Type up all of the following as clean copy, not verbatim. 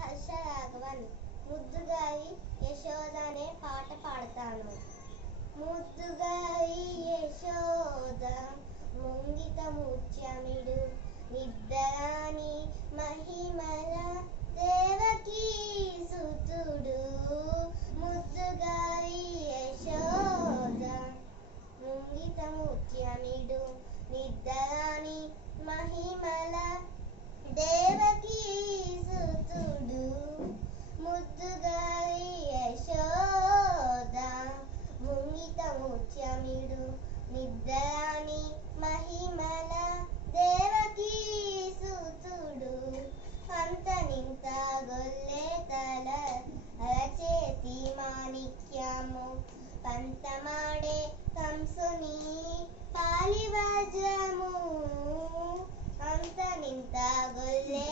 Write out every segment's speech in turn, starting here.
హర్షరాఘవన్. ముద్దుగారి యశోద అనే పాట పాడతాను. ముద్దుగారి యశోద ముంగిట ముత్యమిడు నిద్దరాని మహిమల దేవకీ సుతుడు. ముద్దుగారి యశోద ముంగిట ముత్యమిడు నిద్దరాని మహిమల దేవకీ సుతుడు. ముద్దుగారి యశోద ముంగిట ముత్యమిడు నిద్దరాని మహిమల దేవకీ సుతుడు. అంతనింత గొల్లె తల అరచేతి మాణిక్యము పంతమాడే కంసుని పాలివజ్రము. అంతనింత గొల్లె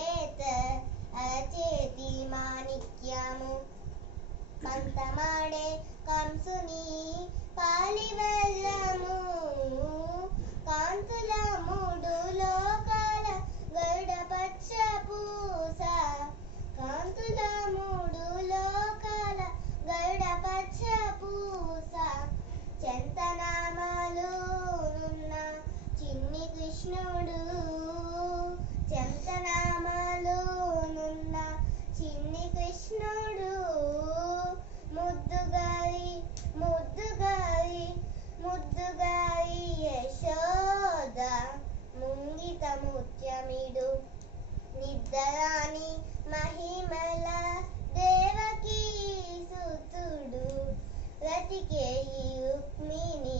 అరచేతి మాణిక్యము పంతమాడే కంసుని పాలివజ్రము. కాంతుల మూడు లోకాల గరుడపచ్చ పూస. కాంతుల మూడు లోకాల గరుడపచ్చ పూస. చెంతనామాలు నున్న చిన్ని కృష్ణుడు. చెంతనామాలు నున్న చిన్ని కృష్ణుడు. ముద్దుగారి ముద్దుగారి ముద్దుగారి యశోద ముంగిట ముత్యమిడు నిద్దరాని మహిమల దేవకీ సుతుడు. రతికేయి రుక్మిణి